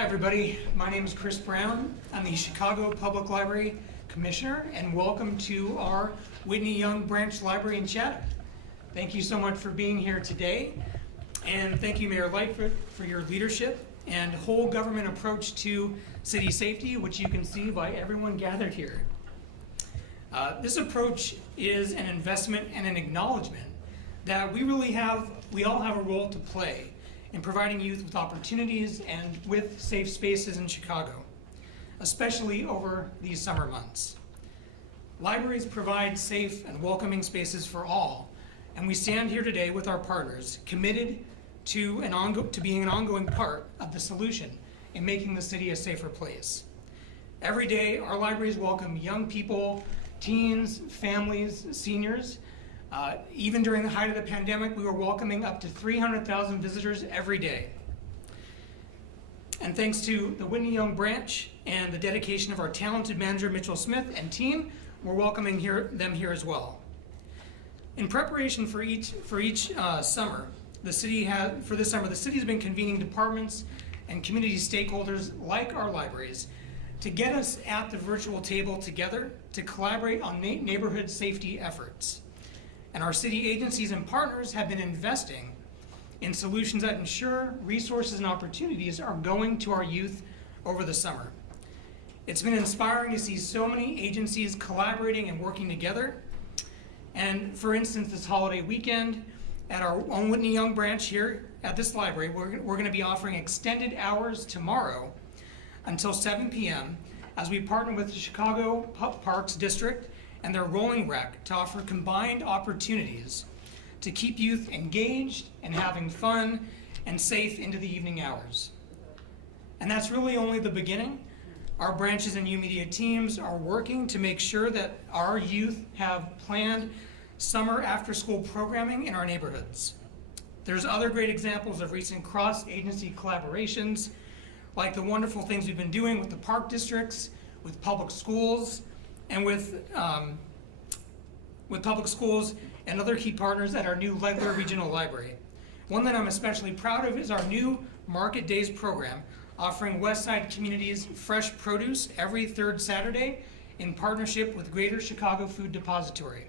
Hi everybody, my name is Chris Brown. I'm the Chicago Public Library Commissioner, and welcome to our Whitney Young Branch Library in Chatham. Thank you so much for being here today, and thank you Mayor Lightfoot for your leadership and whole government approach to city safety, which you can see by everyone gathered here. This approach is an investment and an acknowledgement that we all have a role to play in providing youth with opportunities and with safe spaces in Chicago, especially over these summer months. Libraries provide safe and welcoming spaces for all, and we stand here today with our partners committed to being an ongoing part of the solution in making the city a safer place. Every day, our libraries welcome young people, teens, families, seniors. Even during the height of the pandemic, we were welcoming up to 300,000 visitors every day. And thanks to the Whitney Young Branch and the dedication of our talented manager, Mitchell Smith, and team, we're welcoming them here as well. In preparation for each summer, the city has been convening departments and community stakeholders like our libraries to get us at the virtual table together to collaborate on neighborhood safety efforts. And our city agencies and partners have been investing in solutions that ensure resources and opportunities are going to our youth over the summer. It's been inspiring to see so many agencies collaborating and working together. And for instance, this holiday weekend at our own Whitney Young branch here at this library, we're going to be offering extended hours tomorrow until 7 p.m. as we partner with the Chicago Parks District and their rolling rec to offer combined opportunities to keep youth engaged and having fun and safe into the evening hours. And that's really only the beginning. Our branches and U-Media teams are working to make sure that our youth have planned summer after-school programming in our neighborhoods. There's other great examples of recent cross-agency collaborations, like the wonderful things we've been doing with the park districts, with public schools, and with public schools and other key partners at our new Ledford Regional Library. One that I'm especially proud of is our new Market Days program, offering West Side communities fresh produce every third Saturday in partnership with Greater Chicago Food Depository.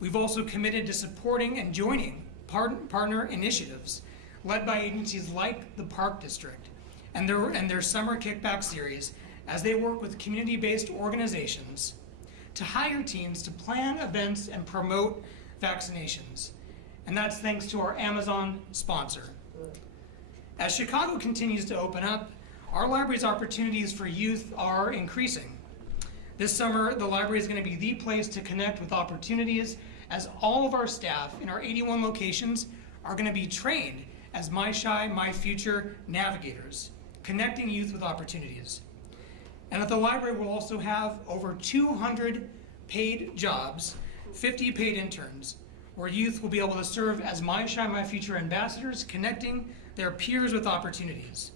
We've also committed to supporting and joining partner initiatives led by agencies like the Park District and their Summer Kickback Series as they work with community-based organizations to hire teams to plan events and promote vaccinations. And that's thanks to our Amazon sponsor. As Chicago continues to open up, our library's opportunities for youth are increasing. This summer, the library is going to be the place to connect with opportunities, as all of our staff in our 81 locations are going to be trained as My Shy, My Future navigators, connecting youth with opportunities. And at the library, we'll also have over 200 paid jobs, 50 paid interns, where youth will be able to serve as My Shy, My Future ambassadors, connecting their peers with opportunities.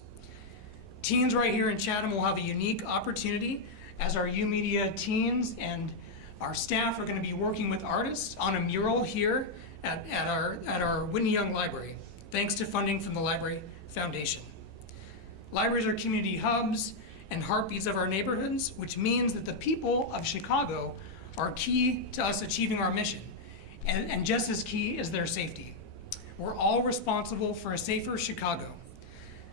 Teens right here in Chatham will have a unique opportunity as our U-Media teens and our staff are going to be working with artists on a mural here at our Whitney Young Library, thanks to funding from the Library Foundation. Libraries are community hubs and heartbeats of our neighborhoods, which means that the people of Chicago are key to us achieving our mission, and just as key is their safety. We're all responsible for a safer Chicago.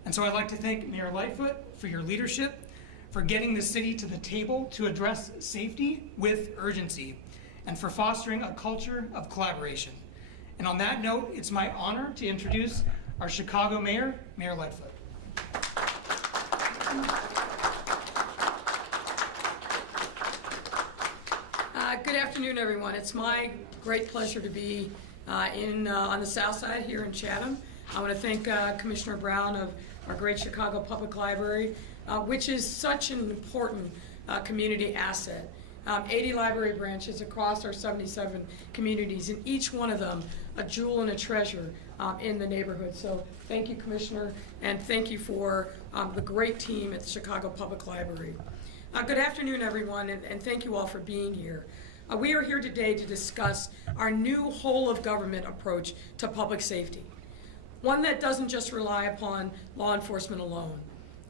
And so I'd like to thank Mayor Lightfoot for your leadership, for getting the city to the table to address safety with urgency, and for fostering a culture of collaboration. And on that note, it's my honor to introduce our Chicago Mayor, Mayor Lightfoot. Good afternoon, everyone. It's my great pleasure to be on the south side here in Chatham. I want to thank Commissioner Brown of our great Chicago Public Library, which is such an important community asset. 80 library branches across our 77 communities, and each one of them a jewel and a treasure in the neighborhood. So thank you, Commissioner, and thank you for the great team at the Chicago Public Library. Good afternoon, everyone, and thank you all for being here. We are here today to discuss our new whole-of-government approach to public safety, one that doesn't just rely upon law enforcement alone.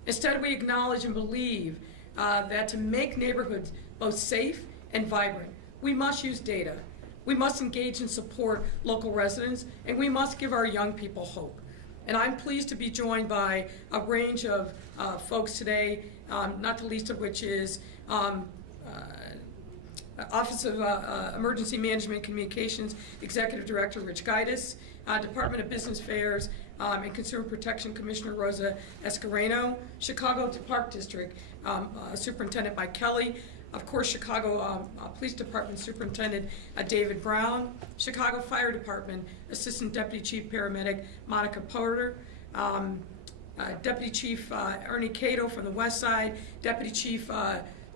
Instead, we acknowledge and believe that to make neighborhoods both safe and vibrant, we must use data. We must engage and support local residents, and we must give our young people hope. And I'm pleased to be joined by a range of folks today, not the least of which is Office of Emergency Management Communications Executive Director Rich Gaitis, Department of Business Affairs and Consumer Protection Commissioner Rosa Escareno, Chicago Park District Superintendent Mike Kelly, of course Chicago Police Department Superintendent David Brown, Chicago Fire Department Assistant Deputy Chief Paramedic Monica Porter, Deputy Chief Ernie Cato from the west side, Deputy Chief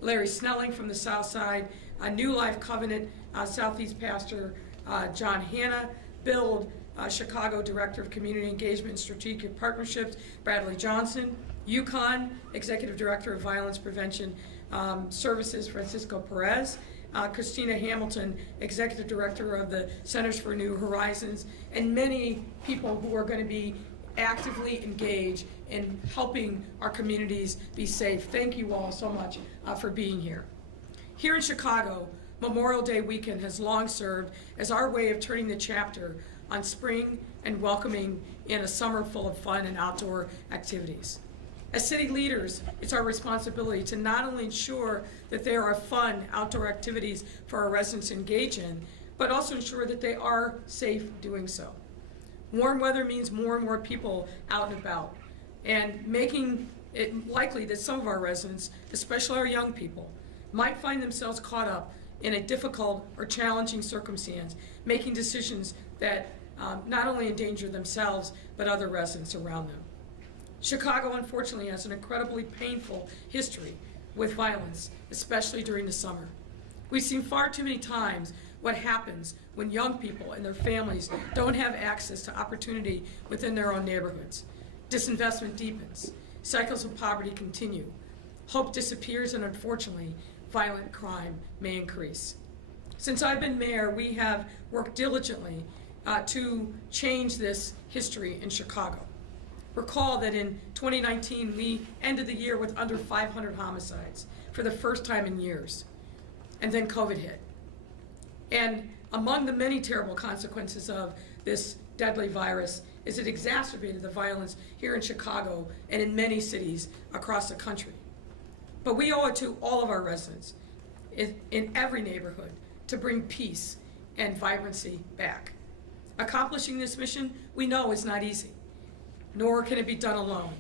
Larry Snelling from the south side, New Life Covenant Southeast Pastor John Hanna, Build Chicago Director of Community Engagement and Strategic Partnerships Bradley Johnson, Yukon Executive Director of Violence Prevention Services Francisco Perez, Christina Hamilton, Executive Director of the Centers for New Horizons, and many people who are going to be actively engaged in helping our communities be safe. Thank you all so much for being here. Here in Chicago, Memorial Day weekend has long served as our way of turning the chapter on spring and welcoming in a summer full of fun and outdoor activities. As city leaders, it's our responsibility to not only ensure that there are fun outdoor activities for our residents to engage in, but also ensure that they are safe doing so. Warm weather means more and more people out and about, and making it likely that some of our residents, especially our young people, might find themselves caught up in a difficult or challenging circumstance, making decisions that not only endanger themselves, but other residents around them. Chicago, unfortunately, has an incredibly painful history with violence, especially during the summer. We've seen far too many times what happens when young people and their families don't have access to opportunity within their own neighborhoods. Disinvestment deepens, cycles of poverty continue, hope disappears, and unfortunately, violent crime may increase. Since I've been mayor, we have worked diligently to change this history in Chicago. Recall that in 2019, we ended the year with under 500 homicides for the first time in years. And then COVID hit. And among the many terrible consequences of this deadly virus is it exacerbated the violence here in Chicago and in many cities across the country. But we owe it to all of our residents in every neighborhood to bring peace and vibrancy back. Accomplishing this mission, we know, is not easy, nor can it be done alone.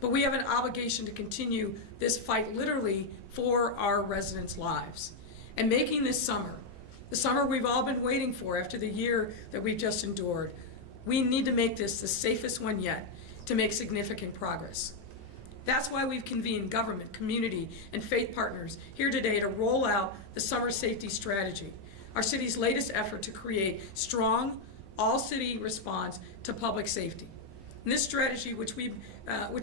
But we have an obligation to continue this fight literally for our residents' lives. And making this summer, the summer we've all been waiting for after the year that we've just endured, we need to make this the safest one yet to make significant progress. That's why we've convened government, community, and faith partners here today to roll out the Summer Safety Strategy, our city's latest effort to create strong, all-city response to public safety. And this strategy, which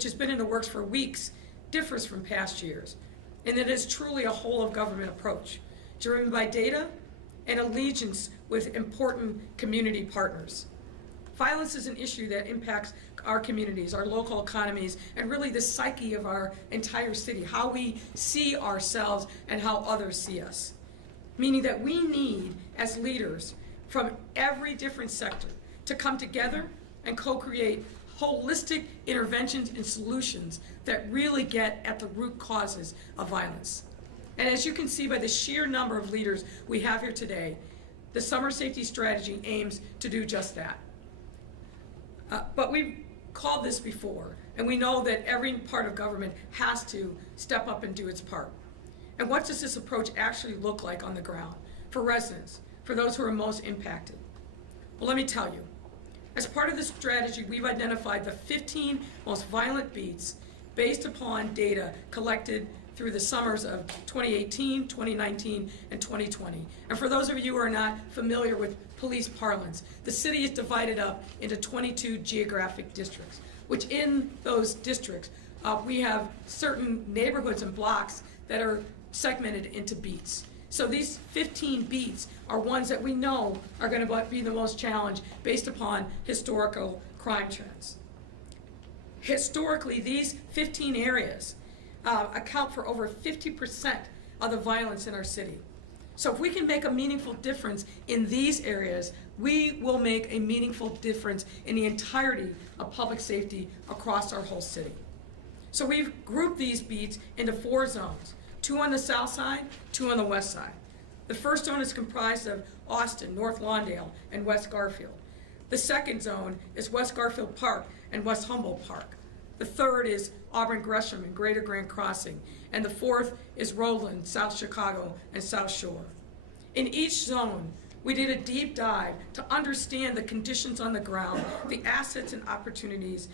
has been in the works for weeks, differs from past years, and it is truly a whole-of-government approach, driven by data and allegiance with important community partners. Violence is an issue that impacts our communities, our local economies, and really the psyche of our entire city, how we see ourselves and how others see us. Meaning that we need, as leaders from every different sector, to come together and co-create holistic interventions and solutions that really get at the root causes of violence. And as you can see by the sheer number of leaders we have here today, the Summer Safety Strategy aims to do just that. But we've called this before, and we know that every part of government has to step up and do its part. And what does this approach actually look like on the ground for residents, for those who are most impacted? Well, let me tell you. As part of this strategy, we've identified the 15 most violent beats based upon data collected through the summers of 2018, 2019, and 2020. And for those of you who are not familiar with police parlance, the city is divided up into 22 geographic districts, which in those districts, we have certain neighborhoods and blocks that are segmented into beats. So these 15 beats are ones that we know are going to be the most challenged based upon historical crime trends. Historically, these 15 areas account for over 50% of the violence in our city. So if we can make a meaningful difference in these areas, we will make a meaningful difference in the entirety of public safety across our whole city. So we've grouped these beats into 4 zones, 2 on the south side, 2 on the west side. The first zone is comprised of Austin, North Lawndale, and West Garfield. The second zone is West Garfield Park and West Humboldt Park. The third is Auburn Gresham and Greater Grand Crossing. And the fourth is Roland, South Chicago, and South Shore. In each zone, we did a deep dive to understand the conditions on the ground, the assets and opportunities.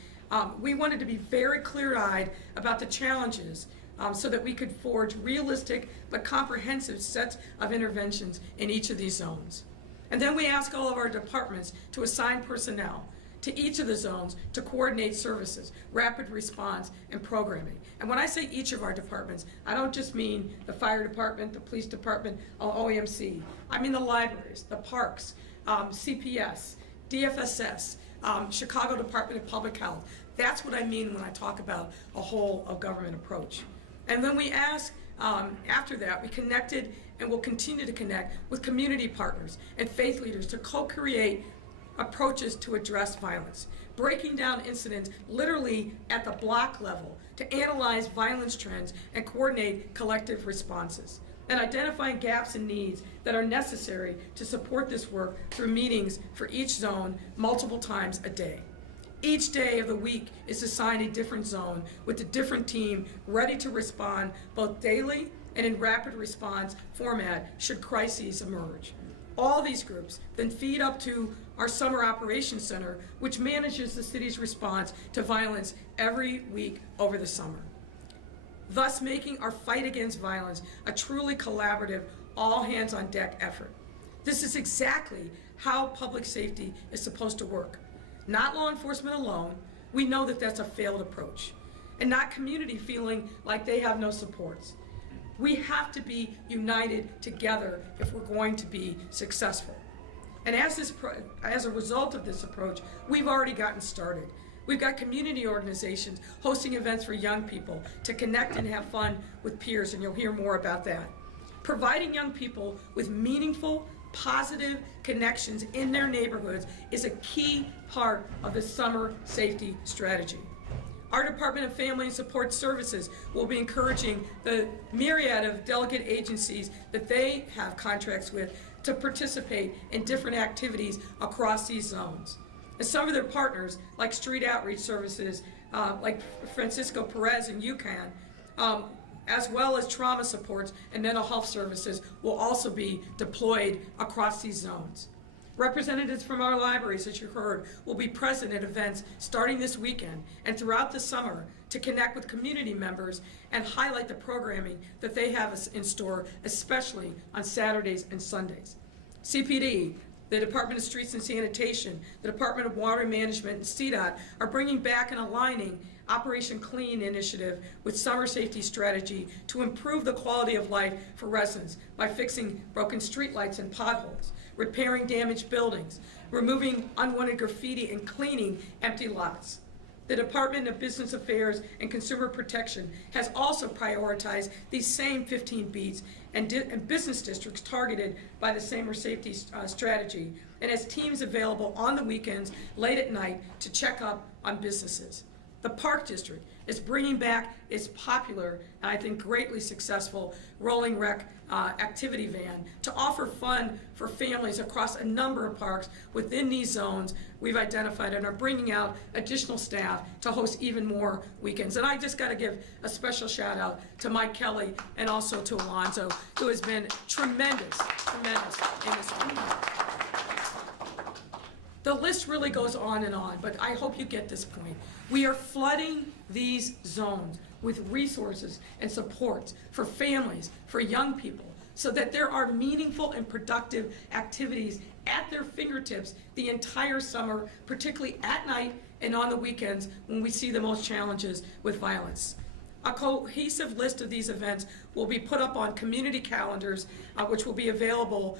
We wanted to be very clear-eyed about the challenges so that we could forge realistic but comprehensive sets of interventions in each of these zones. And then we ask all of our departments to assign personnel to each of the zones to coordinate services, rapid response, and programming. And when I say each of our departments, I don't just mean the fire department, the police department, OEMC. I mean the libraries, the parks, CPS, DFSS, Chicago Department of Public Health. That's what I mean when I talk about a whole of government approach. And then we ask, after that, we connected and will continue to connect with community partners and faith leaders to co-create approaches to address violence, breaking down incidents literally at the block level to analyze violence trends and coordinate collective responses, and identifying gaps and needs that are necessary to support this work through meetings for each zone multiple times a day. Each day of the week is assigned a different zone with a different team ready to respond both daily and in rapid response format should crises emerge. All these groups then feed up to our Summer Operations Center, which manages the city's response to violence every week over the summer, thus making our fight against violence a truly collaborative, all-hands-on-deck effort. This is exactly how public safety is supposed to work. Not law enforcement alone. We know that that's a failed approach. And not community feeling like they have no supports. We have to be united together if we're going to be successful. And as a result of this approach, we've already gotten started. We've got community organizations hosting events for young people to connect and have fun with peers, and you'll hear more about that. Providing young people with meaningful, positive connections in their neighborhoods is a key part of the summer safety strategy. Our Department of Family and Support Services will be encouraging the myriad of delegate agencies that they have contracts with to participate in different activities across these zones. And some of their partners, like Street Outreach Services, like Francisco Perez and UCAN, as well as trauma supports and mental health services, will also be deployed across these zones. Representatives from our libraries, as you heard, will be present at events starting this weekend and throughout the summer to connect with community members and highlight the programming that they have in store, especially on Saturdays and Sundays. CPD, the Department of Streets and Sanitation, the Department of Water Management, and CDOT are bringing back and aligning Operation Clean initiative with summer safety strategy to improve the quality of life for residents by fixing broken streetlights and potholes, repairing damaged buildings, removing unwanted graffiti, and cleaning empty lots. The Department of Business Affairs and Consumer Protection has also prioritized these same 15 beats and business districts targeted by the summer safety strategy, and has teams available on the weekends late at night to check up on businesses. The Park District is bringing back its popular and I think greatly successful rolling rec activity van to offer fun for families across a number of parks within these zones we've identified, and are bringing out additional staff to host even more weekends. And I just got to give a special shout out to Mike Kelly and also to Alonzo, who has been tremendous in this area. The list really goes on, but I hope you get this point. We are flooding these zones with resources and supports for families, for young people, so that there are meaningful and productive activities at their fingertips the entire summer, particularly at night and on the weekends when we see the most challenges with violence. A cohesive list of these events will be put up on community calendars, which will be available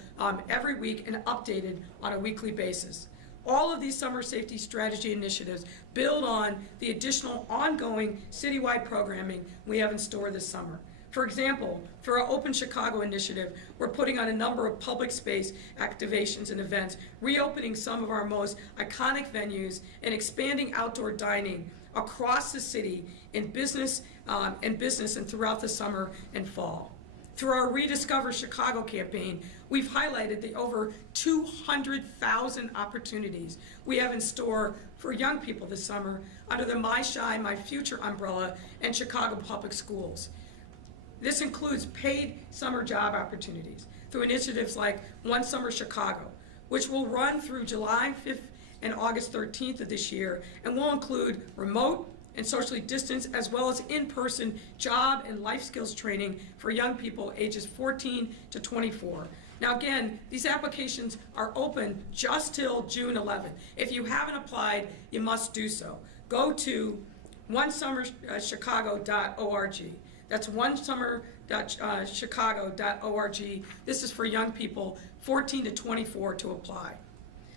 every week and updated on a weekly basis. All of these summer safety strategy initiatives build on the additional ongoing citywide programming we have in store this summer. For example, for our Open Chicago initiative, we're putting on a number of public space activations and events, reopening some of our most iconic venues, and expanding outdoor dining across the city in business and throughout the summer and fall. Through our Rediscover Chicago campaign, we've highlighted the over 200,000 opportunities we have in store for young people this summer under the My Shy, My Future umbrella and Chicago Public Schools. This includes paid summer job opportunities through initiatives like One Summer Chicago, which will run through July 5th and August 13th of this year, and will include remote and socially distanced as well as in-person job and life skills training for young people ages 14 to 24. Now again, these applications are open just till June 11th. If you haven't applied, you must do so. Go to onesummerchicago.org. That's onesummer.chicago.org. This is for young people 14 to 24 to apply.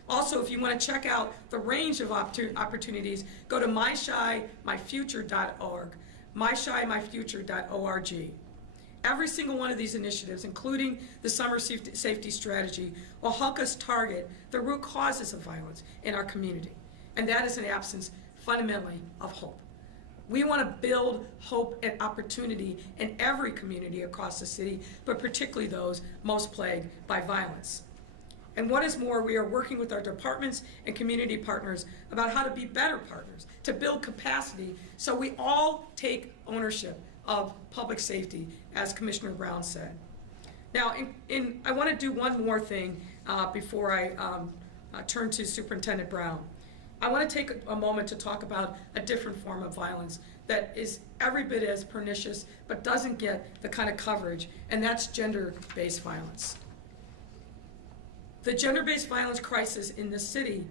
Also, if you want to check out the range of opportunities, go to myshyMyfuture.org, myshyMyfuture.org. Every single one of these initiatives, including the summer safety strategy, will help us target the root causes of violence in our community, and that is an absence, fundamentally, of hope. We want to build hope and opportunity in every community across the city, but particularly those most plagued by violence. And what is more, we are working with our departments and community partners about how to be better partners, to build capacity so we all take ownership of public safety, as Commissioner Brown said. Now, I want to do one more thing before I turn to Superintendent Brown. I want to take a moment to talk about a different form of violence that is every bit as pernicious but doesn't get the kind of coverage, and that's gender-based violence. The gender-based violence crisis in this city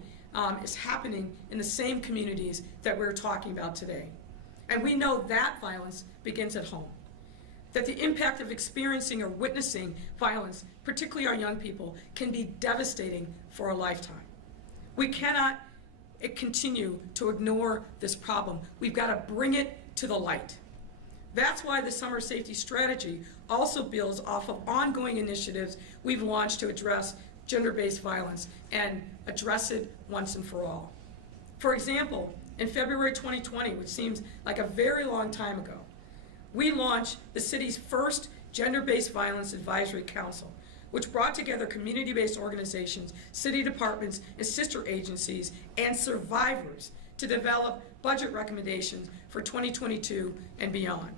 is happening in the same communities that we're talking about today. And we know that violence begins at home. That the impact of experiencing or witnessing violence, particularly our young people, can be devastating for a lifetime. We cannot continue to ignore this problem. We've got to bring it to the light. That's why the summer safety strategy also builds off of ongoing initiatives we've launched to address gender-based violence and address it once and for all. For example, in February 2020, which seems like a very long time ago, we launched the city's first Gender-Based Violence Advisory Council, which brought together community-based organizations, city departments, and sister agencies, and survivors to develop budget recommendations for 2022 and beyond,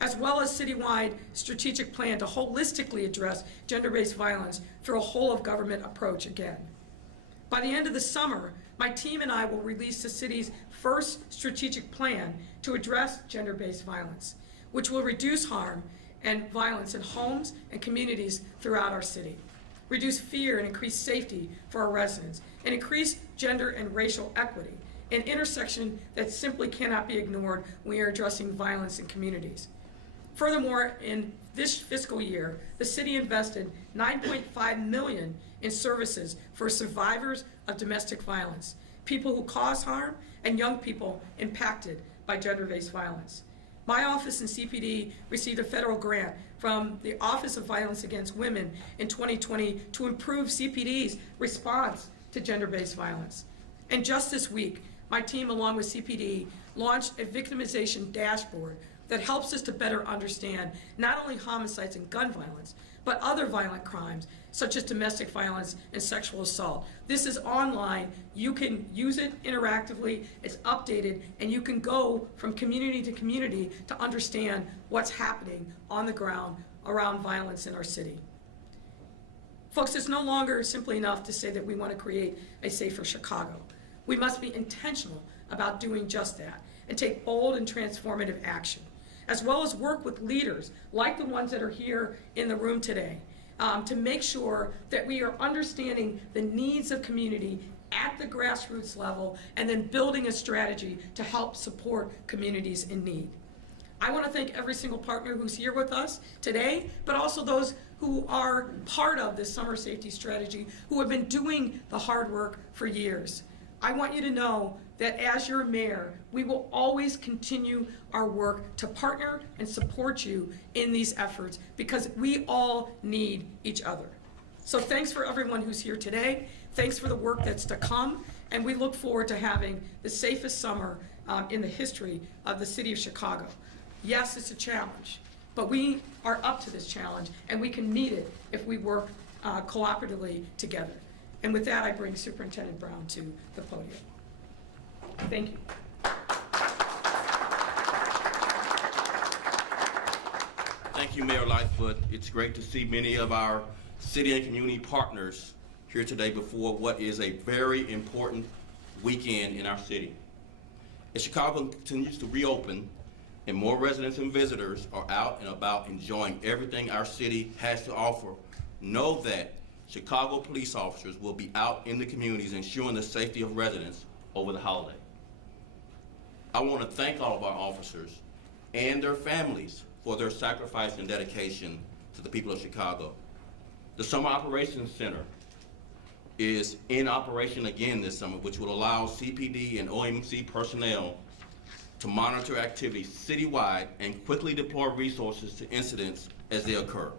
as well as citywide strategic plan to holistically address gender-based violence through a whole-of-government approach again. By the end of the summer, my team and I will release the city's first strategic plan to address gender-based violence, which will reduce harm and violence in homes and communities throughout our city, reduce fear and increase safety for our residents, and increase gender and racial equity, an intersection that simply cannot be ignored when we are addressing violence in communities. Furthermore, in this fiscal year, the city invested $9.5 million in services for survivors of domestic violence, people who cause harm, and young people impacted by gender-based violence. My office in CPD received a federal grant from the Office of Violence Against Women in 2020 to improve CPD's response to gender-based violence. And just this week, my team, along with CPD, launched a victimization dashboard that helps us to better understand not only homicides and gun violence, but other violent crimes, such as domestic violence and sexual assault. This is online. You can use it interactively. It's updated, and you can go from community to community to understand what's happening on the ground around violence in our city. Folks, it's no longer simply enough to say that we want to create a safer Chicago. We must be intentional about doing just that and take bold and transformative action, as well as work with leaders like the ones that are here in the room today to make sure that we are understanding the needs of community at the grassroots level and then building a strategy to help support communities in need. I want to thank every single partner who's here with us today, but also those who are part of this summer safety strategy, who have been doing the hard work for years. I want you to know that as your mayor, we will always continue our work to partner and support you in these efforts because we all need each other. So thanks for everyone who's here today. Thanks for the work that's to come, and we look forward to having the safest summer in the history of the city of Chicago. Yes, it's a challenge, but we are up to this challenge, and we can meet it if we work cooperatively together. And with that, I bring Superintendent Brown to the podium. Thank you. Thank you, Mayor Lightfoot. It's great to see many of our city and community partners here today before what is a very important weekend in our city. As Chicago continues to reopen and more residents and visitors are out and about enjoying everything our city has to offer, know that Chicago police officers will be out in the communities ensuring the safety of residents over the holiday. I want to thank all of our officers and their families for their sacrifice and dedication to the people of Chicago. The Summer Operations Center is in operation again this summer, which will allow CPD and OMC personnel to monitor activities citywide and quickly deploy resources to incidents as they occur.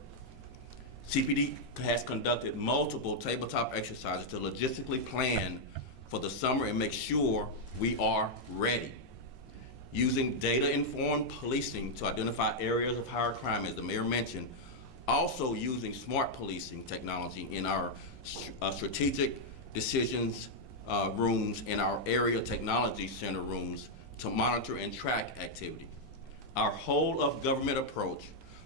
CPD has conducted multiple tabletop exercises to logistically plan for the summer and make sure we are ready. Using data-informed policing to identify areas of higher crime, as the mayor mentioned, also using smart policing technology in our strategic decisions rooms and our area technology center rooms to monitor and track activity. Our whole of government approach,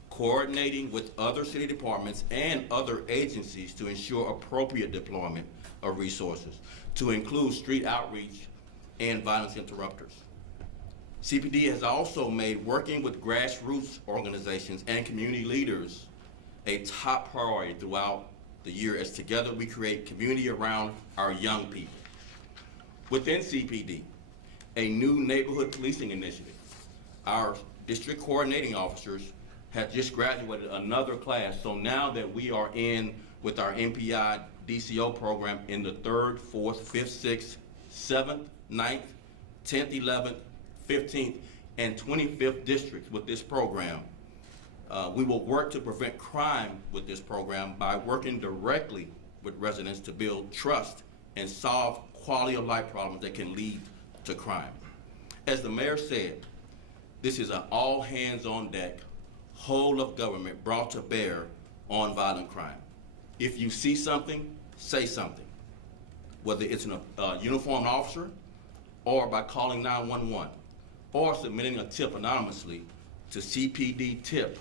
coordinating with other city departments and other agencies to ensure appropriate deployment of resources, to include street outreach and violence interrupters. CPD has also made working with grassroots organizations and community leaders a top priority throughout the year, as together we create community around our young people. Within CPD, a new neighborhood policing initiative. Our district coordinating officers have just graduated another class, so now that we are in with our MPI DCO program in the 3rd, 4th, 5th, 6th, 7th, 9th, 10th, 11th, 15th, and 25th districts with this program. We will work to prevent crime with this program by working directly with residents to build trust and solve quality of life problems that can lead to crime. As the mayor said, this is an all hands on deck, whole of government brought to bear on violent crime. If you see something, say something, whether it's a uniformed officer or by calling 911 or submitting a tip anonymously to cpdtip.com.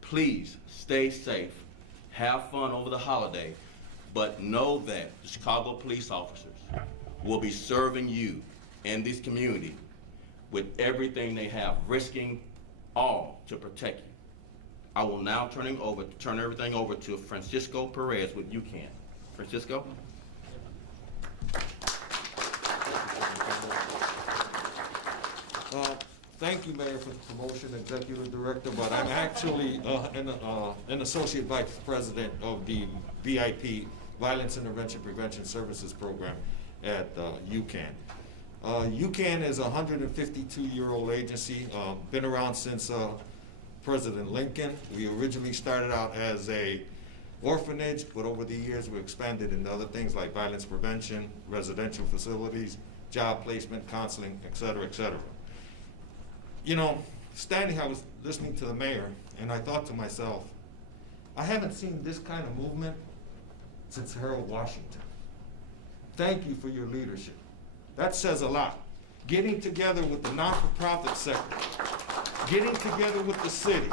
Please stay safe, have fun over the holiday, but know that the Chicago police officers will be serving you and this community with everything they have, risking all to protect you. I will now turn everything over to Francisco Perez with UCAN. Francisco? Thank you, Mayor, for the promotion, Executive Director, but I'm actually an Associate Vice President of the VIP, Violence Intervention Prevention Services Program at UCAN. UCAN is a 152-year-old agency, been around since President Lincoln. We originally started out as a orphanage, but over the years we expanded into other things like violence prevention, residential facilities, job placement, counseling, et cetera, et cetera. You know, standing, I was listening to the mayor, and I thought to myself, I haven't seen this kind of movement since Harold Washington. Thank you for your leadership. That says a lot. Getting together with the not-for-profit sector, getting together with the city,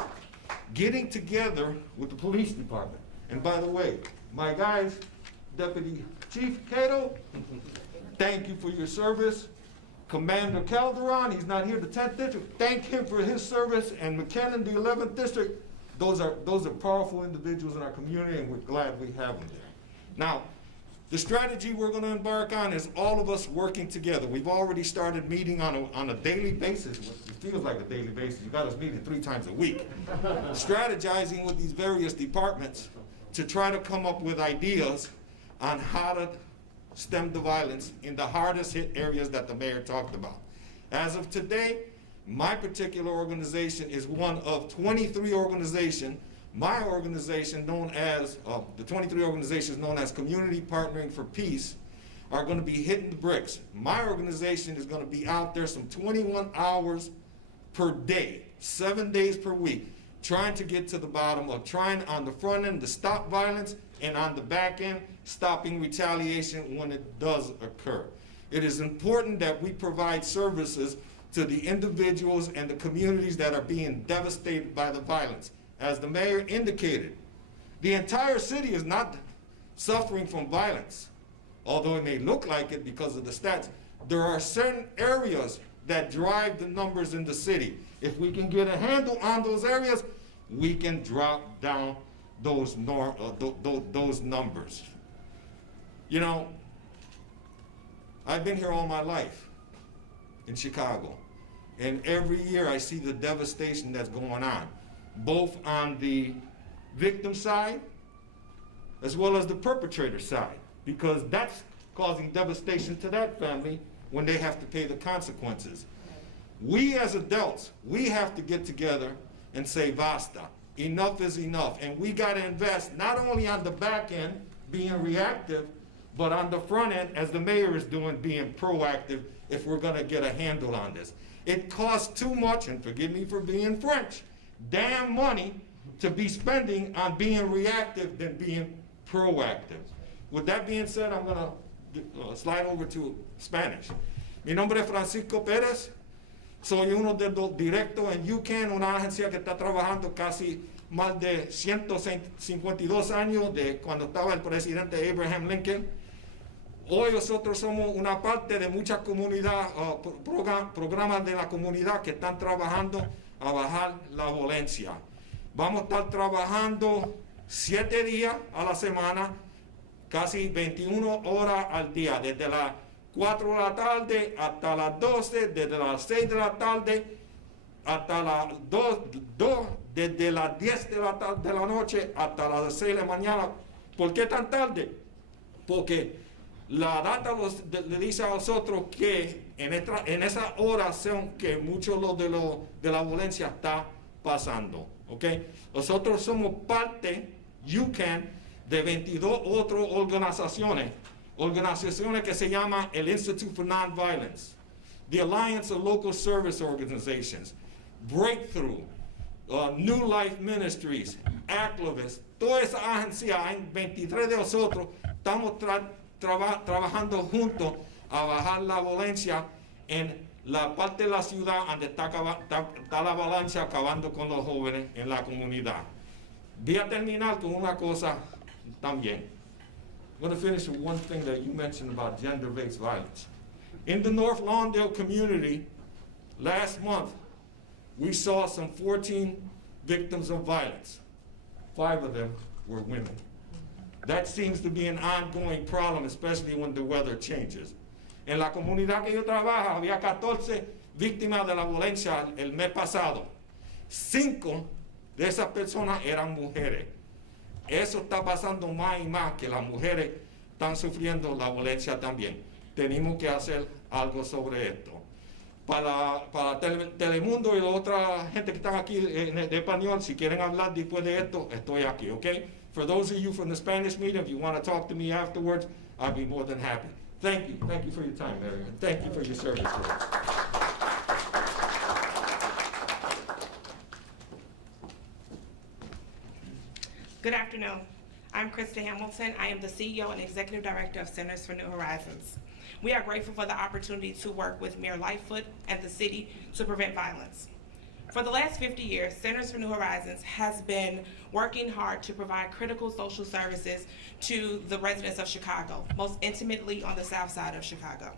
getting together with the police department. And by the way, my guys, Deputy Chief Cato, thank you for your service. Commander Calderon, he's not here, the 10th District, thank him for his service, and McKinnon, the 11th District. Those are powerful individuals in our community, and we're glad we have them there. Now, The strategy we're going to embark on is all of us working together. We've already started meeting on a daily basis. It feels like a daily basis. You got us meeting 3 times a week. Strategizing with these various departments to try to come up with ideas on how to stem the violence in the hardest hit areas that the mayor talked about. As of today, my particular organization is one of 23 organizations. My organization, known as, the 23 organizations known as Community Partnering for Peace, are going to be hitting the bricks. My organization is going to be out there some 21 hours per day, 7 days per week, trying to get to the bottom of trying on the front end to stop violence, and on the back end, stopping retaliation when it does occur. It is important that we provide services to the individuals and the communities that are being devastated by the violence. As the mayor indicated, the entire city is not suffering from violence, although it may look like it because of the stats. There are certain areas that drive the numbers in the city. If we can get a handle on those areas, we can drop down those numbers. You know, I've been here all my life in Chicago, and every year I see the devastation that's going on, both on the victim side as well as the perpetrator side, because that's causing devastation to that family when they have to pay the consequences. We as adults, we have to get together and say, basta, enough is enough. And we got to invest not only on the back end, being reactive, but on the front end, as the mayor is doing, being proactive if we're going to get a handle on this. It costs too much, and forgive me for being French, damn money to be spending on being reactive than being proactive. With that being said, I'm going to slide over to Spanish. Mi nombre es Francisco Pérez. Soy uno de los directos en UCAN, una agencia que está trabajando casi más de 152 años de cuando estaba el presidente Abraham Lincoln. Hoy nosotros somos una parte de muchas comunidades, programas de la comunidad que están trabajando a bajar la violencia. Vamos a estar trabajando 7 días a la semana, casi 21 horas al día, desde las 4 de la tarde hasta las 12, desde las 6 de la tarde hasta las 2, desde las 10 de la noche hasta las 6 de la mañana. ¿Por qué tan tarde? Porque la data le dice a nosotros que en esas horas son que mucho de la violencia está pasando. ¿Okay? Nosotros somos parte, UCAN, de 22 otras organizaciones que se llama el Institute for Nonviolence, the Alliance of Local Service Organizations, Breakthrough, New Life Ministries, Activists. Toda esa agencia, hay 23 de nosotros, estamos trabajando juntos a bajar la violencia en la parte de la ciudad donde está la violencia acabando con los jóvenes en la comunidad. Voy a terminar con una cosa también. I'm going to finish with one thing that you mentioned about gender-based violence. In the North Lawndale community, last month, we saw some 14 victims of violence. 5 of them were women. That seems to be an ongoing problem, especially when the weather changes. En la comunidad que yo trabajo, había 14 víctimas de la violencia el mes pasado. 5 de esas personas eran mujeres. Eso está pasando más y más, que las mujeres están sufriendo la violencia también. Tenemos que hacer algo sobre esto. Para Telemundo y la otra gente que están aquí en español, si quieren hablar después de esto, estoy aquí, ¿ok? For those of you from the Spanish media, if you want to talk to me afterwards, I'll be more than happy. Thank you. Thank you for your time, Marion. Thank you for your service. Good afternoon. I'm Krista Hamilton. I am the CEO and Executive Director of Centers for New Horizons. We are grateful for the opportunity to work with Mayor Lightfoot and the city to prevent violence. For the last 50 years, Centers for New Horizons has been working hard to provide critical social services to the residents of Chicago, most intimately on the south side of Chicago.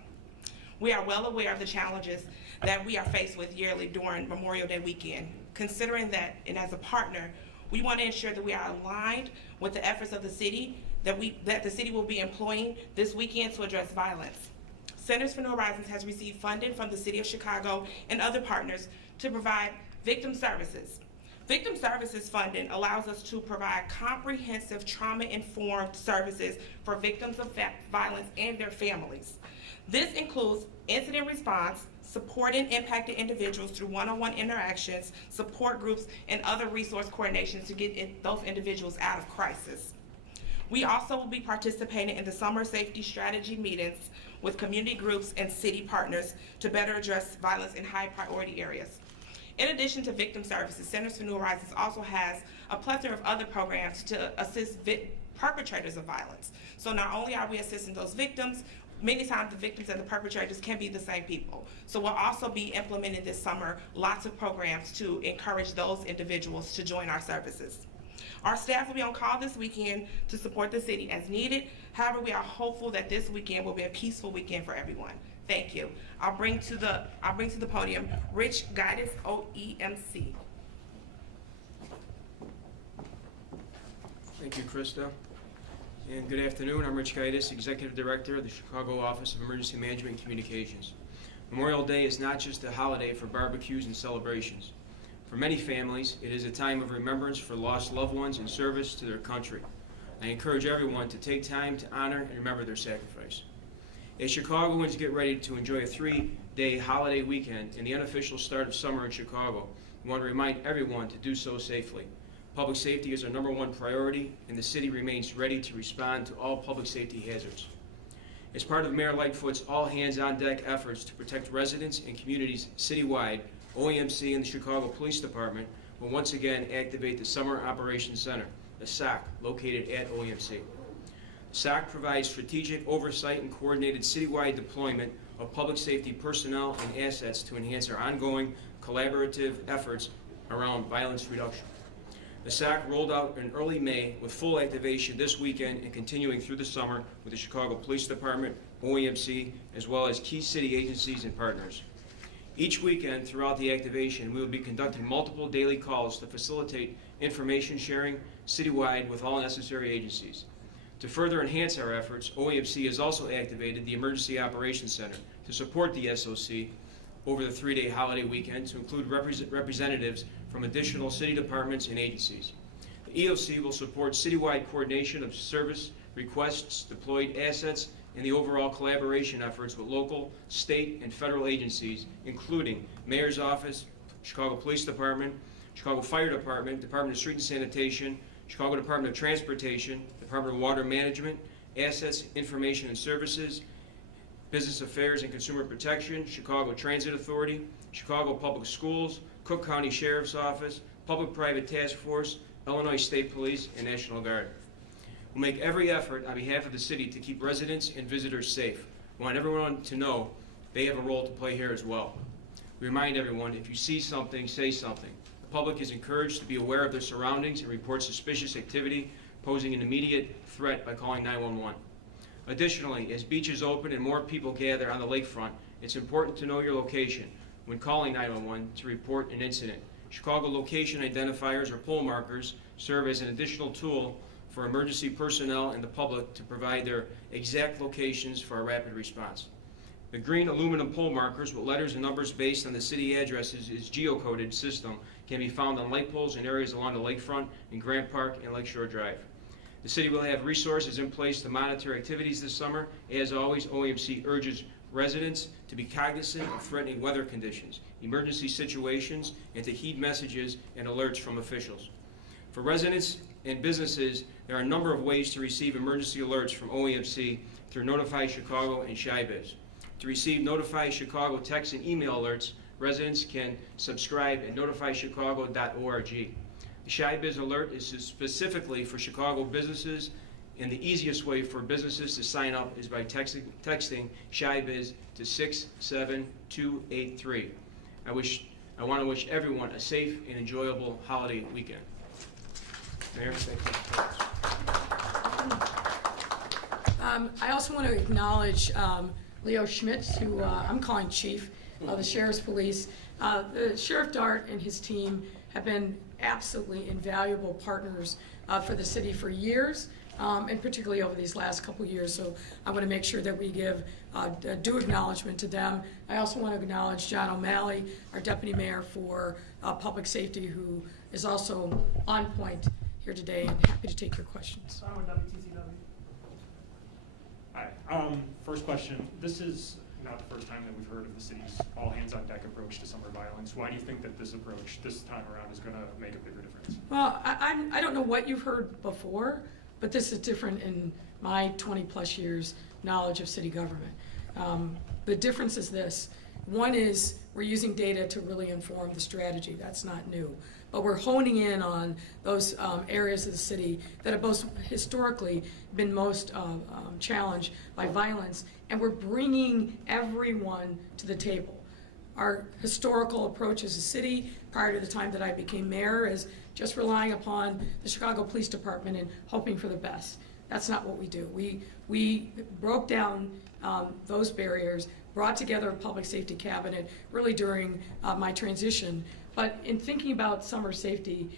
We are well aware of the challenges that we are faced with yearly during Memorial Day weekend, considering that, and as a partner, We want to ensure that we are aligned with the efforts of the city that the city will be employing this weekend to address violence. Centers for New Horizons has received funding from the City of Chicago and other partners to provide victim services. Victim services funding allows us to provide comprehensive trauma-informed services for victims of violence and their families. This includes incident response, supporting impacted individuals through one-on-one interactions, support groups, and other resource coordinations to get those individuals out of crisis. We also will be participating in the summer safety strategy meetings with community groups and city partners to better address violence in high priority areas. In addition to victim services, Centers for New Horizons also has a plethora of other programs to assist perpetrators of violence. So not only are we assisting those victims, many times the victims and the perpetrators can be the same people. So we'll also be implementing this summer lots of programs to encourage those individuals to join our services. Our staff will be on call this weekend to support the city as needed. However, we are hopeful that this weekend will be a peaceful weekend for everyone. Thank you. I'll bring to the podium Rich Guidance, OEMC. Thank you, Krista. And good afternoon. I'm Rich Gaitis, Executive Director of the Chicago Office of Emergency Management and Communications. Memorial Day is not just a holiday for barbecues and celebrations. For many families, it is a time of remembrance for lost loved ones in service to their country. I encourage everyone to take time to honor and remember their sacrifice. As Chicagoans get ready to enjoy a 3-day holiday weekend and the unofficial start of summer in Chicago, we want to remind everyone to do so safely. Public safety is our #1 priority, and the city remains ready to respond to all public safety hazards. As part of Mayor Lightfoot's all-hands-on-deck efforts to protect residents and communities citywide, OEMC and the Chicago Police Department will once again activate the Summer Operations Center, the SOC, located at OEMC. SOC provides strategic oversight and coordinated citywide deployment of public safety personnel and assets to enhance our ongoing collaborative efforts around violence reduction. The SOC rolled out in early May with full activation this weekend and continuing through the summer with the Chicago Police Department, OEMC, as well as key city agencies and partners. Each weekend throughout the activation, we will be conducting multiple daily calls to facilitate information sharing citywide with all necessary agencies. To further enhance our efforts, OEMC has also activated the Emergency Operations Center to support the SOC over the 3-day holiday weekend to include representatives from additional city departments and agencies. The EOC will support citywide coordination of service requests, deployed assets, and the overall collaboration efforts with local, state, and federal agencies, including Mayor's Office, Chicago Police Department, Chicago Fire Department, Department of Street and Sanitation, Chicago Department of Transportation, Department of Water Management, Assets, Information and Services, Business Affairs and Consumer Protection, Chicago Transit Authority, Chicago Public Schools, Cook County Sheriff's Office, Public-Private Task Force, Illinois State Police, and National Guard. We'll make every effort on behalf of the city to keep residents and visitors safe. We want everyone to know they have a role to play here as well. We remind everyone, if you see something, say something. The public is encouraged to be aware of their surroundings and report suspicious activity posing an immediate threat by calling 911. Additionally, as beaches open and more people gather on the lakefront, it's important to know your location when calling 911 to report an incident. Chicago location identifiers or pole markers serve as an additional tool for emergency personnel and the public to provide their exact locations for a rapid response. The green aluminum pole markers with letters and numbers based on the city addresses is geocoded system can be found on light poles in areas along the lakefront in Grant Park and Lakeshore Drive. The city will have resources in place to monitor activities this summer. As always, OEMC urges residents to be cognizant of threatening weather conditions, emergency situations, and to heed messages and alerts from officials. For residents and businesses, there are a number of ways to receive emergency alerts from OEMC through Notify Chicago and ShyBiz. To receive Notify Chicago text and email alerts, residents can subscribe at notifychicago.org. The ShyBiz alert is specifically for Chicago businesses, and the easiest way for businesses to sign up is by texting ShyBiz to 67283. I want to wish everyone a safe and enjoyable holiday weekend. Mayor, thank you. I also want to acknowledge Leo Schmitz, who I'm calling Chief of the Sheriff's Police. The Sheriff Dart and his team have been absolutely invaluable partners for the city for years, and particularly over these last couple years. So I want to make sure that we give due acknowledgement to them. I also want to acknowledge John O'Malley, our Deputy Mayor for Public Safety, who is also on point here today and happy to take your questions. Hi. First question. This is not the first time that we've heard of the city's all-hands-on-deck approach to summer violence. Why do you think that this approach this time around is going to make a bigger difference? Well, I don't know what you've heard before, but this is different in my 20-plus years knowledge of city government. The difference is this. One is we're using data to really inform the strategy. That's not new. But we're honing in on those areas of the city that have both historically been most challenged by violence, and we're bringing everyone to the table. Our historical approach as a city prior to the time that I became mayor is just relying upon the Chicago Police Department and hoping for the best. That's not what we do. We broke down those barriers, brought together a public safety cabinet really during my transition. But in thinking about summer safety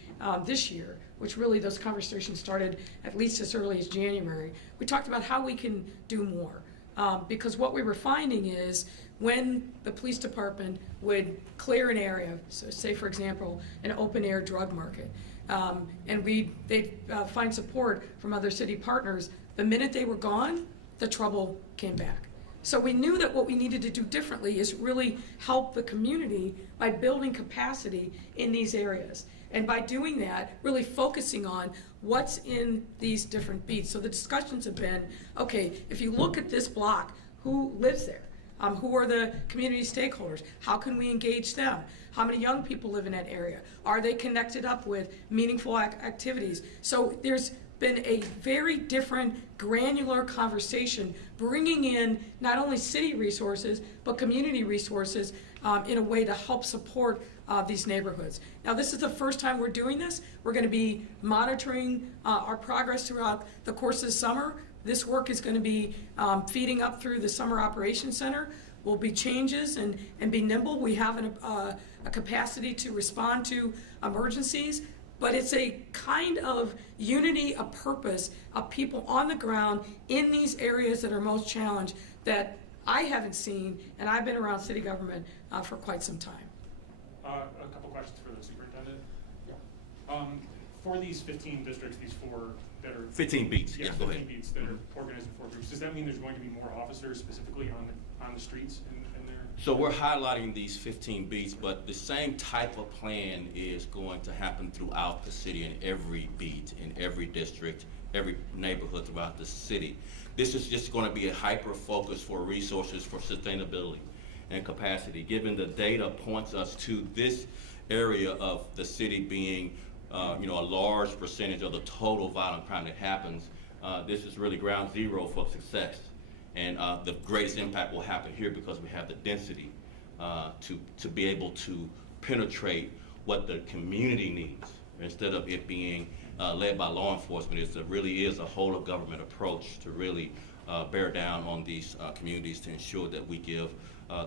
this year, which really those conversations started at least as early as January, we talked about how we can do more. Because what we were finding is when the police department would clear an area, so say for example, an open air drug market, and they'd find support from other city partners, the minute they were gone, the trouble came back. So we knew that what we needed to do differently is really help the community by building capacity in these areas. And by doing that, really focusing on what's in these different beats. So the discussions have been, okay, if you look at this block, who lives there? Who are the community stakeholders? How can we engage them? How many young people live in that area? Are they connected up with meaningful activities? So there's been a very different granular conversation, bringing in not only city resources, but community resources in a way to help support these neighborhoods. Now, this is the first time we're doing this. We're going to be monitoring our progress throughout the course of the summer. This work is going to be feeding up through the Summer Operations Center. Will be changes and be nimble. We have a capacity to respond to emergencies, but it's a kind of unity of purpose of people on the ground in these areas that are most challenged that I haven't seen, and I've been around city government for quite some time. A couple questions for the superintendent. For these 15 districts, these four that are 15 beats. yeah, Yes, 15 go ahead. beats that are organized in 4 groups. Does that mean there's going to be more officers specifically on the streets in there? So we're highlighting these 15 beats, but the same type of plan is going to happen throughout the city in every beat, in every district, every neighborhood throughout the city. This is just going to be a hyper focus for resources for sustainability and capacity. Given the data points us to this area of the city being a large percentage of the total violent crime that happens, this is really ground zero for success. And the greatest impact will happen here because we have the density to be able to penetrate what the community needs instead of it being led by law enforcement. It really is a whole of government approach to really bear down on these communities to ensure that we give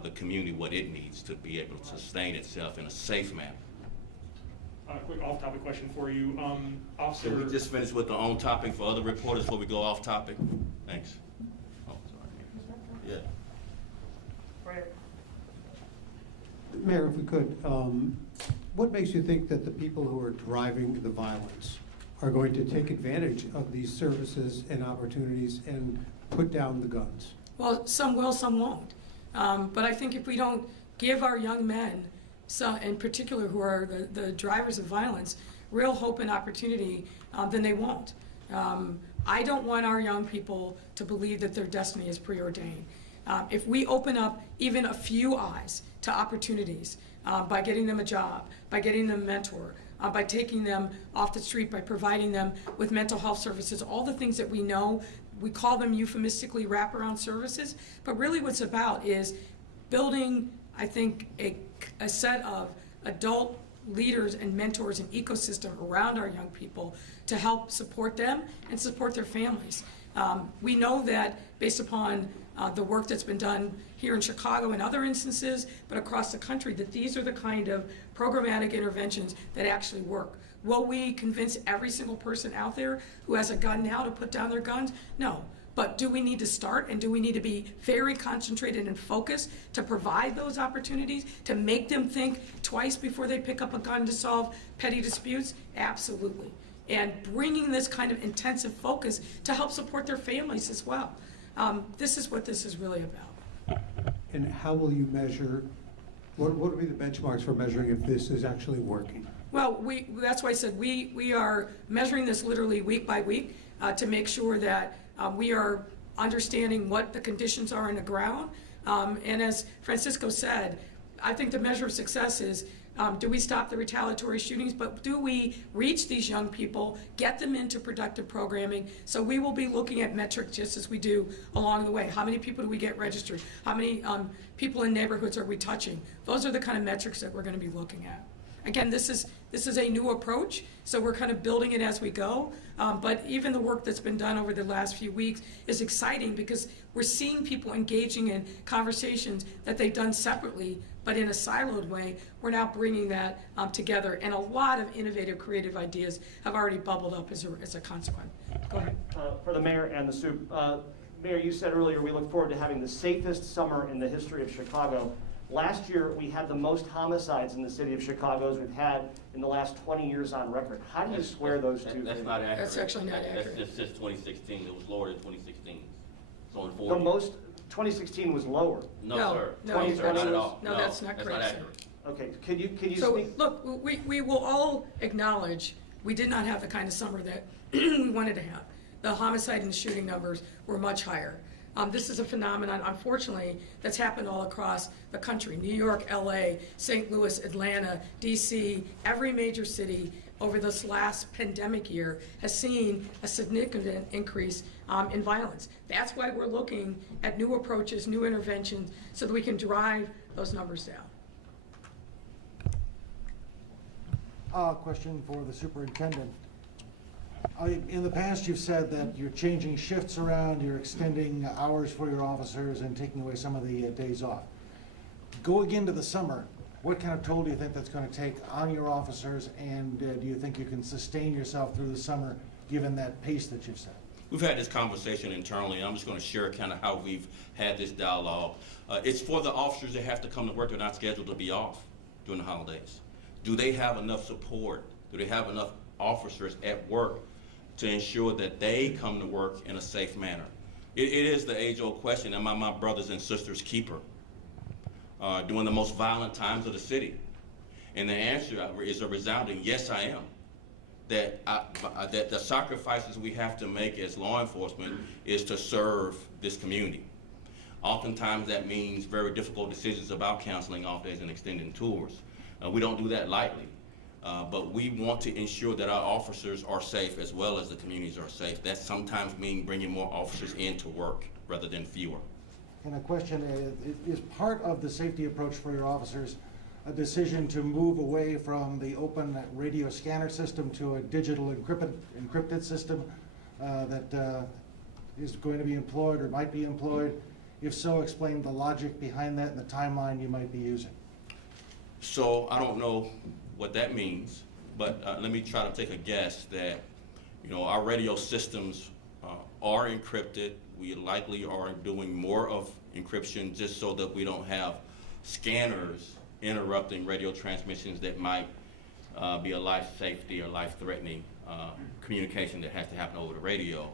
the community what it needs to be able to sustain itself in a safe manner. Quick off-topic question for you. Officer. So we just finished with the on-topic for other reporters before we go off-topic? Thanks. Oh, sorry. Yeah. Mayor, if we could, what makes you think that the people who are driving the violence are going to take advantage of these services and opportunities and put down the guns? Well, some will, some won't. But I think if we don't give our young men, in particular who are the drivers of violence, real hope and opportunity, then they won't. I don't want our young people to believe that their destiny is preordained. If we open up even a few eyes to opportunities by getting them a job, by getting them a mentor, by taking them off the street, by providing them with mental health services, all the things that we know, we call them euphemistically wraparound services, but really what's about is building, I think, a set of adult leaders and mentors and ecosystem around our young people to help support them and support their families. We know that based upon the work that's been done here in Chicago and other instances, but across the country, that these are the kind of programmatic interventions that actually work. Will we convince every single person out there who has a gun now to put down their guns? No. But do we need to start, and do we need to be very concentrated and focused to provide those opportunities, to make them think twice before they pick up a gun to solve petty disputes? Absolutely. And bringing this kind of intensive focus to help support their families as well. This is what this is really about. And how will you measure, what will be the benchmarks for measuring if this is actually working? Well, that's why I said we are measuring this literally week by week to make sure that we are understanding what the conditions are on the ground. And as Francisco said, I think the measure of success is, do we stop the retaliatory shootings, but do we reach these young people, get them into productive programming? So we will be looking at metrics just as we do along the way. How many people do we get registered? How many people in neighborhoods are we touching? Those are the kind of metrics that we're going to be looking at. Again, this is a new approach, so we're kind of building it as we go. But even the work that's been done over the last few weeks is exciting because we're seeing people engaging in conversations that they've done separately, but in a siloed way. We're now bringing that together, and a lot of innovative, creative ideas have already bubbled up as a consequence. Go ahead. For the mayor and the Sup. Mayor, you said earlier we look forward to having the safest summer in the history of Chicago. Last year, we had the most homicides in the city of Chicago as we've had in the last 20 years on record. How do you square those two That's things? not accurate. That's actually not accurate. That's just since 2016. It was lower than 2016. It's only 4 The years. most, 2016 was lower. No, No, sir. no, No, sir, not at all. no, that's not That's correct, not sir. accurate. Okay, can you So, speak? look, we will all acknowledge we did not have the kind of summer that we wanted to have. The homicide and shooting numbers were much higher. This is a phenomenon, unfortunately, that's happened all across the country. New York, LA, St. Louis, Atlanta, DC, every major city over this last pandemic year has seen a significant increase in violence. That's why we're looking at new approaches, new interventions, so that we can drive those numbers down. Question for the superintendent. In the past, you've said that you're changing shifts around, you're extending hours for your officers and taking away some of the days off. Going into the summer, what kind of toll do you think that's going to take on your officers, and do you think you can sustain yourself through the summer given that pace that you've set? We've had this conversation internally, and I'm just going to share kind of how we've had this dialogue. It's for the officers that have to come to work. They're not scheduled to be off during the holidays. Do they have enough support? Do they have enough officers at work to ensure that they come to work in a safe manner? It is the age-old question, am I my brothers and sisters' keeper during the most violent times of the city? And the answer is a resounding yes, I am. That the sacrifices we have to make as law enforcement is to serve this community. Oftentimes that means very difficult decisions about canceling off days and extending tours. We don't do that lightly. But we want to ensure that our officers are safe as well as the communities are safe. That sometimes means bringing more officers into work rather than fewer. And a question is part of the safety approach for your officers a decision to move away from the open radio scanner system to a digital encrypted system that is going to be employed or might be employed? If so, explain the logic behind that and the timeline you might be using. So I don't know what that means, but let me try to take a guess that, our radio systems are encrypted. We likely are doing more of encryption just so that we don't have scanners interrupting radio transmissions that might be a life safety or life-threatening communication that has to happen over the radio.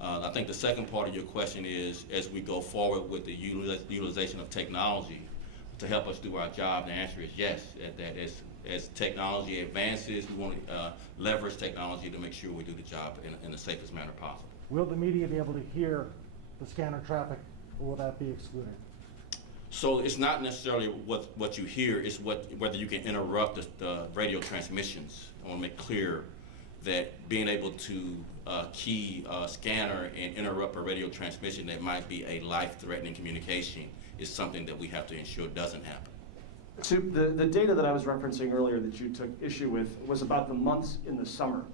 I think the second part of your question is, as we go forward with the utilization of technology to help us do our job, the answer is yes. That as technology advances, we want to leverage technology to make sure we do the job in the safest manner possible. Will the media be able to hear the scanner traffic, or will that be excluded? So it's not necessarily what you hear, it's whether you can interrupt the radio transmissions. I want to make clear that being able to key a scanner and interrupt a radio transmission that might be a life-threatening communication is something that we have to ensure doesn't happen. So the data that I was referencing earlier that you took issue with was about the months in the summer,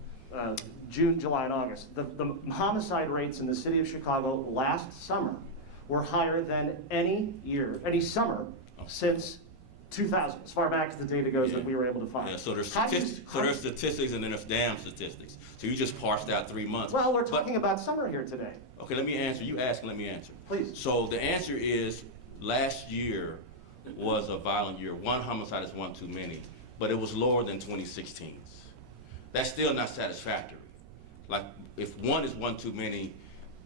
June, July, and August. The homicide rates in the city of Chicago last summer were higher than any summer since 2000, as far back as the data goes that Yeah. we were able to find. Yeah, so there's How do you- statistics and then there's damn statistics. So you just parsed out 3 months. Well, we're But- talking about summer here today. Okay, let me answer. You ask, let me answer. Please. So the answer is last year was a violent year. One homicide is one too many, but it was lower than 2016's. That's still not satisfactory. Like, if one is one too many,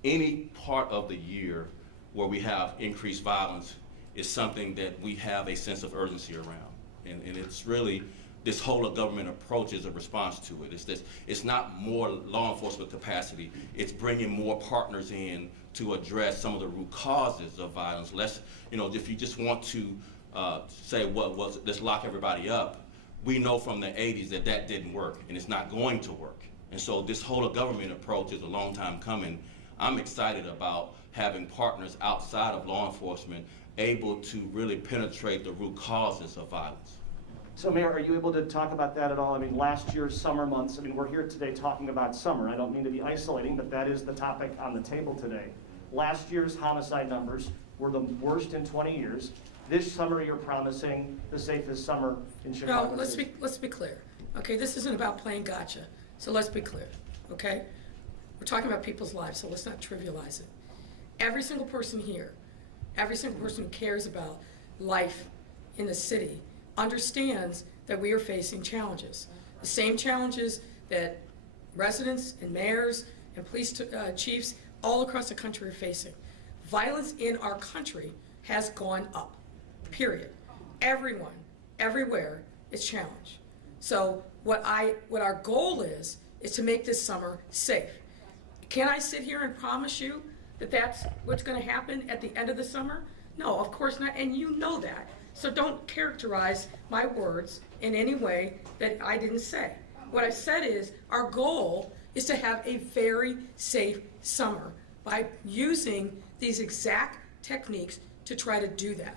any part of the year where we have increased violence is something that we have a sense of urgency around. And it's really, this whole of government approach is a response to it. It's not more law enforcement capacity, it's bringing more partners in to address some of the root causes of violence. Less, if you just want to say, let's lock everybody up, we know from the 80s that that didn't work, and it's not going to work. And so this whole of government approach is a long time coming. I'm excited about having partners outside of law enforcement able to really penetrate the root causes of violence. So Mayor, are you able to talk about that at all? I mean, last year's summer months, we're here today talking about summer. I don't mean to be isolating, but that is the topic on the table today. Last year's homicide numbers were the worst in 20 years. This summer, you're promising the safest summer in Chicago. No, let's be clear. Okay, this isn't about playing gotcha. So let's be clear, okay? We're talking about people's lives, so let's not trivialize it. Every single person here, every single person who cares about life in the city understands that we are facing challenges. The same challenges that residents and mayors and police chiefs all across the country are facing. Violence in our country has gone up, period. Everyone, everywhere is challenged. So what our goal is to make this summer safe. Can I sit here and promise you that that's what's going to happen at the end of the summer? No, of course not, and you know that. So don't characterize my words in any way that I didn't say. What I said is our goal is to have a very safe summer by using these exact techniques to try to do that.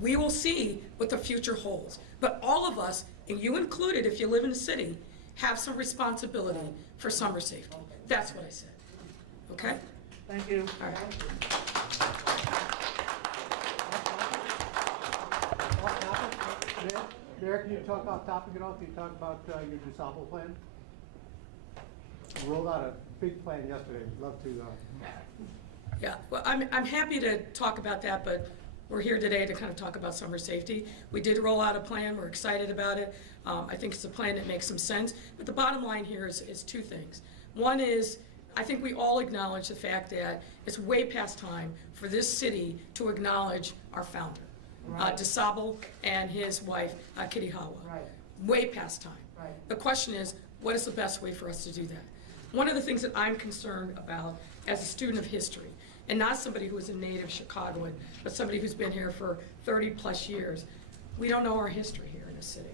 We will see what the future holds. But all of us, and you included if you live in the city, have some responsibility for summer safety. That's what I said. Okay? Thank you. All right. Mayor, can you talk off topic at all? Can you talk about your DuSable plan? You rolled out a big plan yesterday. I'd love to. Yeah, well, I'm happy to talk about that, but we're here today to kind of talk about summer safety. We did roll out a plan. We're excited about it. I think it's a plan that makes some sense. But the bottom line here is two things. One is, I think we all acknowledge the fact that it's way past time for this city to acknowledge our founder, Right. DuSable and his wife, Kitty Hawa. Right. Way past time. Right. The question is, what is the best way for us to do that? One of the things that I'm concerned about as a student of history, and not somebody who is a native Chicagoan, but somebody who's been here for 30 plus years, we don't know our history here in the city.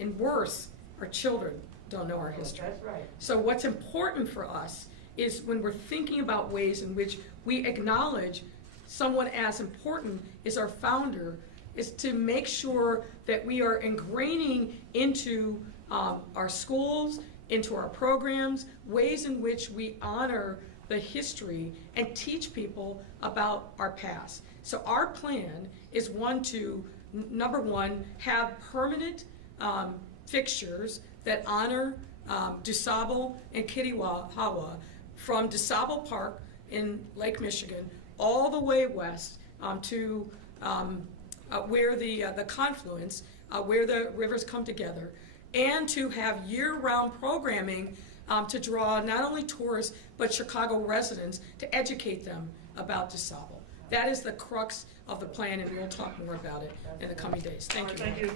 And worse, our children don't know our history. That's right. So what's important for us is when we're thinking about ways in which we acknowledge someone as important as our founder, is to make sure that we are ingraining into our schools, into our programs, ways in which we honor the history and teach people about our past. So our plan is number one, have permanent fixtures that honor DuSable and Kitty Hawa from DuSable Park in Lake Michigan all the way west to where the confluence, where the rivers come together, and to have year-round programming to draw not only tourists but Chicago residents to educate them about DuSable. That is the crux of the plan, and we'll talk more about it in the coming days. Thank you. Thank you.